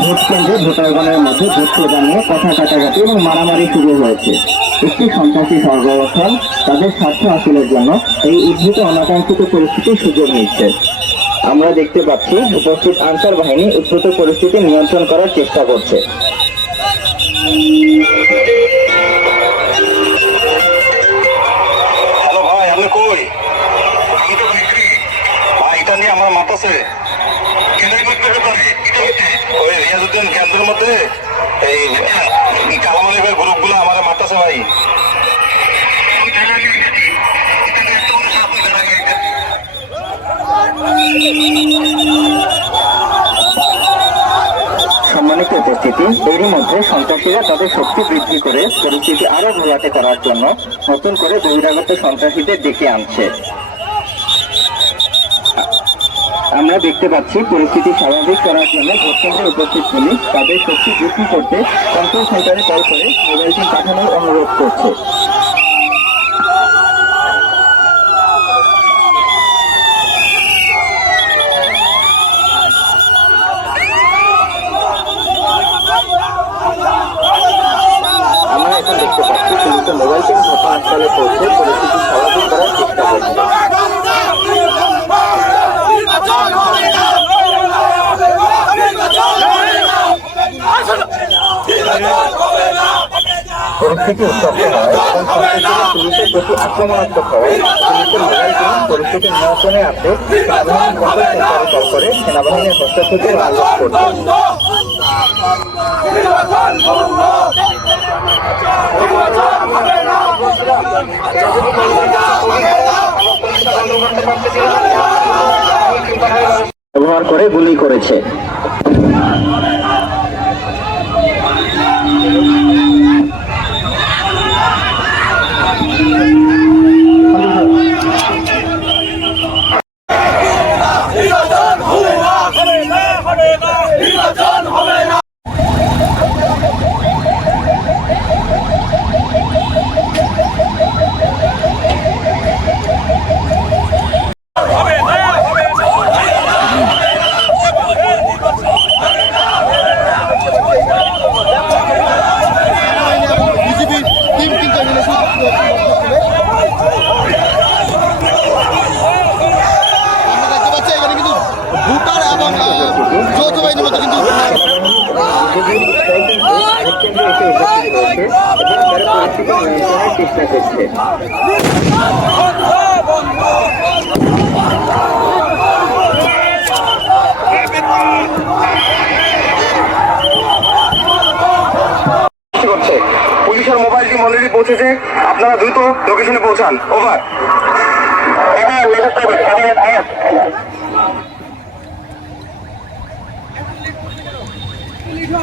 Vote কেন্দ্রে ভোটারগণের মধ্যে vote প্রদান নিয়ে কথা কাটাকাটি এবং মারামারি শুরু হয়েছে। একটি সন্ত্রাসী সর্বগঠন তাদের স্বার্থ হাসিলের জন্য এই উদ্ভূত অনাকাঙ্ক্ষিত পরিস্থিতির সুযোগ নিচ্ছে। আমরা দেখতে পাচ্ছি উপস্থিত আনসার বাহিনী উদ্ভূত পরিস্থিতি নিয়ন্ত্রণ করার চেষ্টা করছে। রিয়াজুদ্দিন কেন্দ্রের মধ্যে এই কালামানি ভাই গ্রুপগুলো আমার মাতাছে ভাই। সম্মানিত উপস্থিতি, এরই মধ্যে সন্ত্রাসীরা তাদের শক্তি বৃদ্ধি করে পরিস্থিতি আরও ঘোলাটে করার জন্য নতুন করে বহিরাগত সন্ত্রাসীদের ডেকে আনছে। আমরা দেখতে পাচ্ছি পরিস্থিতি স্বাভাবিক করার জন্য ভোট কেন্দ্রে উপস্থিত পুলিশ তাদের শক্তি বৃদ্ধি করতে কন্ট্রোল সেন্টারে কল করে মোবাইল টিম পাঠানোর অনুরোধ করছে। আমরা এখন দেখতে পাচ্ছি পুলিশের মোবাইল টিম ঘটনাস্থলে পৌঁছে পরিস্থিতি স্বাভাবিক করার চেষ্টা করছে উত্তপ্ত হয়। এবং পুলিশের প্রতি আক্রমণাত্মক হয়। পুলিশের মোবাইল টিম পরিস্থিতি নিয়ন্ত্রণে আনতে কল করে সেনাবাহিনীর করছে। ব্যবহার করে গুলি করেছে। যৌথ বাহিনীর মধ্যে কিন্তু পুলিশের মোবাইল টিম অলরেডি পৌঁছেছে। আপনারা দ্রুত লোকেশনে পৌঁছান। ওভার আমরা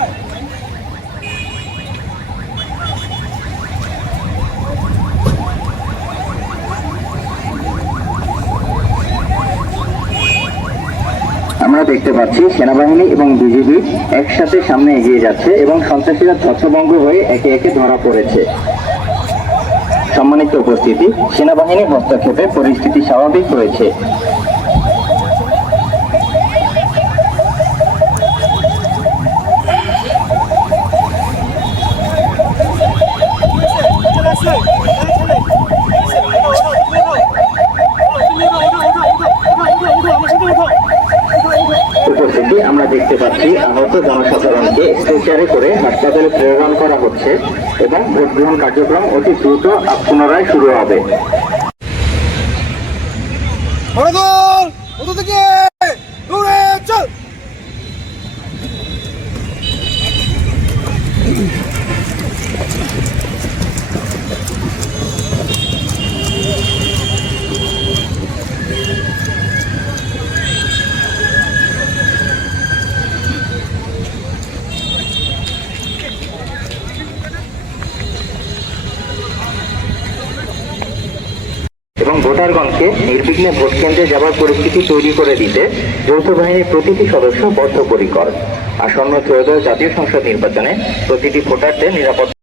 দেখতে পাচ্ছি সেনাবাহিনী এবং বিজিবি একসাথে সামনে এগিয়ে যাচ্ছে এবং সন্ত্রাসীরা ছত্রভঙ্গ হয়ে একে একে ধরা পড়েছে। সম্মানিত উপস্থিতি, সেনাবাহিনীর হস্তক্ষেপে পরিস্থিতি স্বাভাবিক হয়েছে উপস্থিতি আমরা দেখতে পাচ্ছি আহত জনসাধারণকে স্ট্রেচারে করে হাসপাতালে প্রেরণ করা হচ্ছে এবং ভোট গ্রহণ কার্যক্রম অতি দ্রুত পুনরায় শুরু হবে। ভোটারগণকে নির্বিঘ্নে ভোট কেন্দ্রে যাওয়ার পরিস্থিতি তৈরি করে দিতে যৌথ বাহিনীর প্রতিটি সদস্য বদ্ধপরিকর। আসন্ন ত্রয়োদশ জাতীয় সংসদ নির্বাচনে প্রতিটি ভোটারদের নিরাপত্তা